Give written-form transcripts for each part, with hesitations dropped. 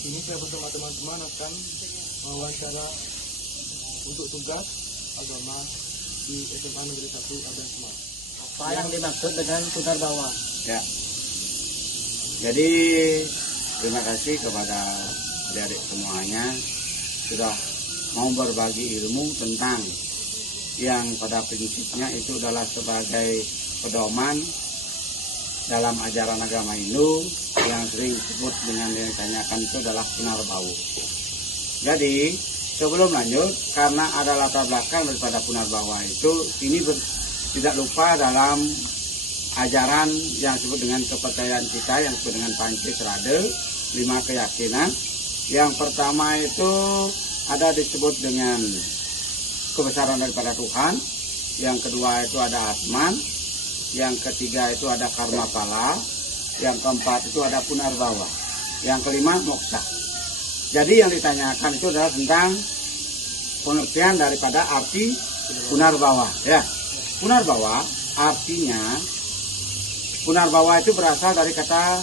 Ini saya bersama teman-teman akan wawancara untuk tugas agama di SMA Negeri 1 Adan Semar. Apa yang dimaksud dengan putar bawah? Ya. Jadi terima kasih kepada adik-adik semuanya sudah mau berbagi ilmu tentang yang pada prinsipnya itu adalah sebagai pedoman dalam ajaran agama Hindu yang sering disebut dengan yang ditanyakan itu adalah punar bau. Jadi sebelum lanjut, karena ada latar belakang daripada punar bawah itu, ini tidak lupa dalam ajaran yang disebut dengan kepercayaan kita yang disebut dengan Pancasrada, 5 keyakinan. Yang pertama itu ada disebut dengan kebesaran daripada Tuhan, yang kedua itu ada Atman, yang ketiga itu ada karma pala, yang keempat itu ada punar bawah, yang kelima moksa. Jadi yang ditanyakan itu adalah tentang pengertian daripada arti punar bawah. Ya, punar bawah artinya, punar bawah itu berasal dari kata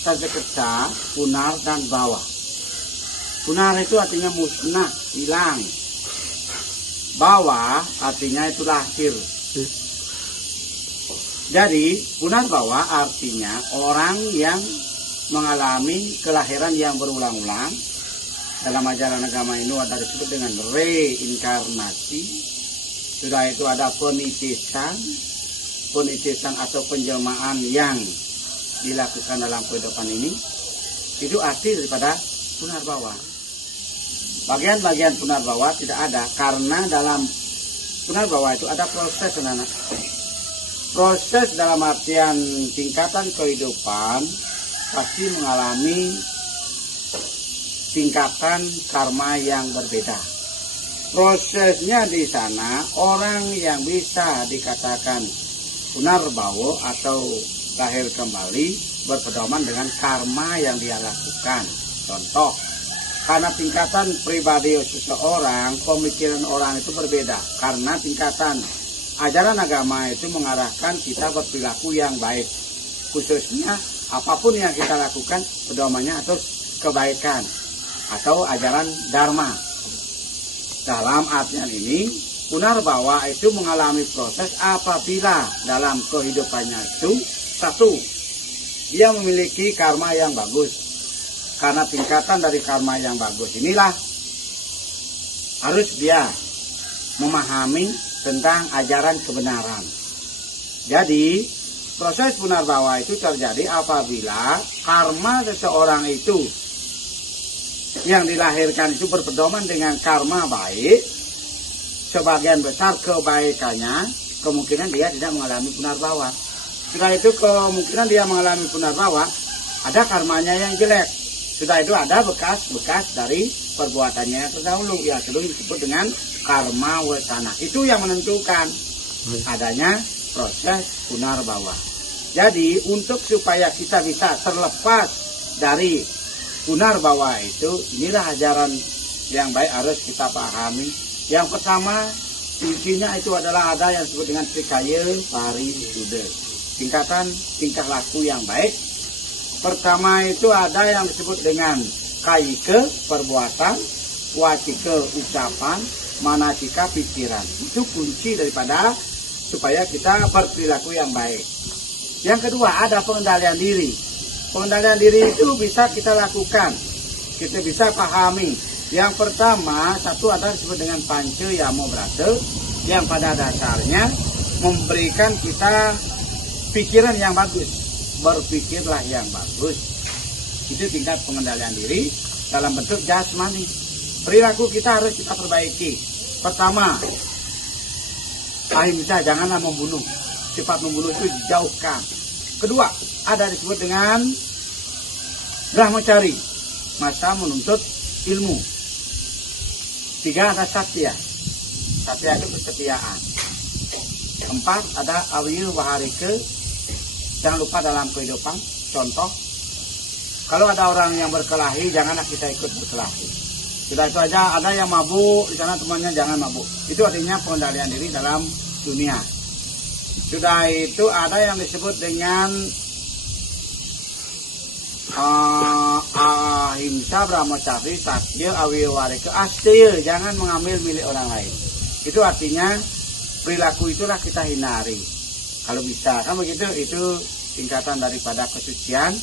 Sanskerta, punar dan bawah. Punar itu artinya musnah, hilang. Bawah artinya itu lahir. Jadi punar bawah artinya orang yang mengalami kelahiran yang berulang-ulang. Dalam ajaran agama ini ada disebut dengan reinkarnasi. Sudah itu ada penitisan atau penjelmaan yang dilakukan dalam kehidupan ini. Itu arti daripada punar bawah. Bagian-bagian punar bawah tidak ada karena dalam punar bawah itu ada proses, anak-anak. Proses dalam artian tingkatan kehidupan pasti mengalami tingkatan karma yang berbeda. Prosesnya di sana orang yang bisa dikatakan punar bawah atau lahir kembali berpedoman dengan karma yang dia lakukan. Contoh, karena tingkatan pribadi seseorang, pemikiran orang itu berbeda. Karena tingkatan ajaran agama itu mengarahkan kita berperilaku yang baik. Khususnya apapun yang kita lakukan pedomannya atau kebaikan atau ajaran dharma. Dalam artian ini, punar bawah itu mengalami proses apabila dalam kehidupannya itu satu, dia memiliki karma yang bagus. Karena tingkatan dari karma yang bagus inilah harus dia memahami tentang ajaran kebenaran. Jadi proses punar bawah itu terjadi apabila karma seseorang itu yang dilahirkan itu berpedoman dengan karma baik, sebagian besar kebaikannya, kemungkinan dia tidak mengalami punar bawah. Setelah itu kemungkinan dia mengalami punar bawah, ada karmanya yang jelek. Sudah itu ada bekas-bekas dari perbuatannya yang terdahulu, ya selalu disebut dengan karma wasana. Itu yang menentukan adanya proses punar bawah. Jadi untuk supaya kita bisa terlepas dari punar bawah itu, inilah ajaran yang baik harus kita pahami. Yang pertama, intinya itu adalah ada yang disebut dengan trikaya parisuda, tingkatan tingkah laku yang baik. Pertama itu ada yang disebut dengan kaike perbuatan, wacike ucapan, manasika pikiran. Itu kunci daripada supaya kita berperilaku yang baik. Yang kedua ada pengendalian diri. Pengendalian diri itu bisa kita lakukan, kita bisa pahami. Yang pertama, satu ada disebut dengan panca yamo brata, yang pada dasarnya memberikan kita pikiran yang bagus. Berpikirlah yang bagus. Itu tingkat pengendalian diri dalam bentuk jasmani. Perilaku kita harus kita perbaiki. Pertama, ahimsa, janganlah membunuh. Sifat membunuh itu dijauhkan. Kedua, ada disebut dengan brahmacari, masa menuntut ilmu. Tiga, ada satya. Satya itu kesetiaan. Keempat, ada awil waharike. Jangan lupa dalam kehidupan, contoh, kalau ada orang yang berkelahi, janganlah kita ikut berkelahi. Sudah itu aja, ada yang mabuk, di sana temannya jangan mabuk. Itu artinya pengendalian diri dalam dunia. Sudah itu ada yang disebut dengan ahimsa Sila brahmacari satya awiwarika asteya, jangan mengambil milik orang lain. Itu artinya perilaku itulah kita hindari. Kalau bisa kan begitu, itu tingkatan daripada kesucian.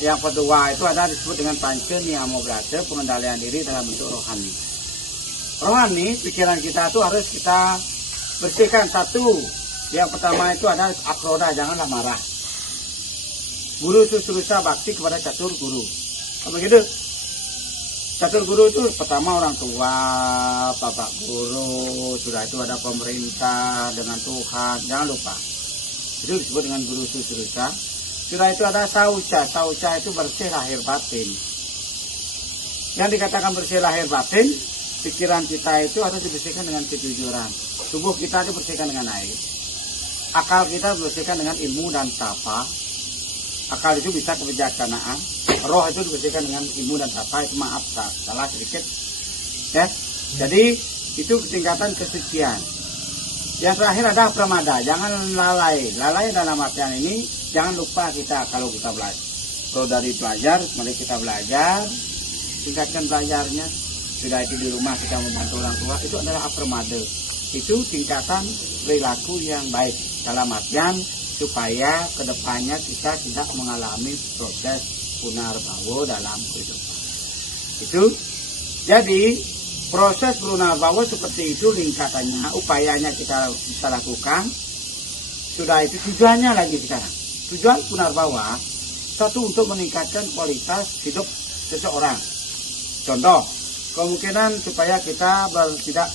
Yang kedua itu ada disebut dengan panca niyamobrata, pengendalian diri dalam bentuk rohani. Rohani, pikiran kita itu harus kita bersihkan. Satu, yang pertama itu ada akroda, janganlah marah. Guru susrusa bakti kepada catur guru. Begitu. Catur guru itu pertama orang tua, bapak guru, sudah itu ada pemerintah dengan Tuhan, jangan lupa. Itu disebut dengan guru susrusa. Sudah itu ada sauca, sauca itu bersih lahir batin. Yang dikatakan bersih lahir batin, pikiran kita itu harus dibersihkan dengan kejujuran. Tubuh kita dibersihkan dengan air. Akal kita dibersihkan dengan ilmu dan tapa. Akal itu bisa kebijaksanaan. Roh itu dibersihkan dengan ilmu dan tapa. Itu maaf, salah sedikit. Ya. Jadi itu tingkatan kesucian. Yang terakhir ada pramada. Jangan lalai. Lalai dalam artian ini jangan lupa kita kalau kita belajar. Kalau dari belajar, mari kita belajar. Tingkatkan belajarnya. Sudah itu di rumah kita membantu orang tua. Itu adalah apramada. Itu tingkatan perilaku yang baik. Dalam artian supaya kedepannya kita tidak mengalami proses punarbawa dalam kehidupan. Itu jadi proses punarbawa seperti itu lingkatannya, upayanya kita bisa lakukan. Sudah itu tujuannya lagi sekarang. Tujuan punarbawa satu untuk meningkatkan kualitas hidup seseorang. Contoh, kemungkinan supaya kita tidak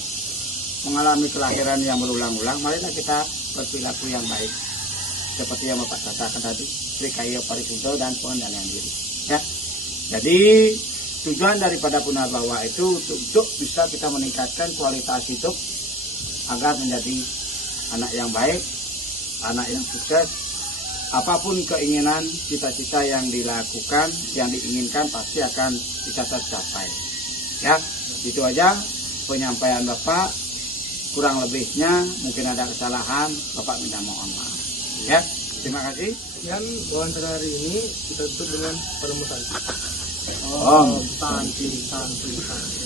mengalami kelahiran yang berulang-ulang, marilah kita berperilaku yang baik. Seperti yang Bapak katakan tadi, Srikaya Parisuddha dan pengendalian diri. Ya. Jadi tujuan daripada punarbawa itu untuk bisa kita meningkatkan kualitas hidup agar menjadi anak yang baik, anak yang sukses. Apapun keinginan, cita-cita yang dilakukan, yang diinginkan pasti akan bisa tercapai. Ya, itu aja penyampaian Bapak. Kurang lebihnya mungkin ada kesalahan, Bapak minta mohon maaf. Ya, terima kasih. Dan wawancara hari ini kita tutup dengan permukaan. Om Santi, santi, santi.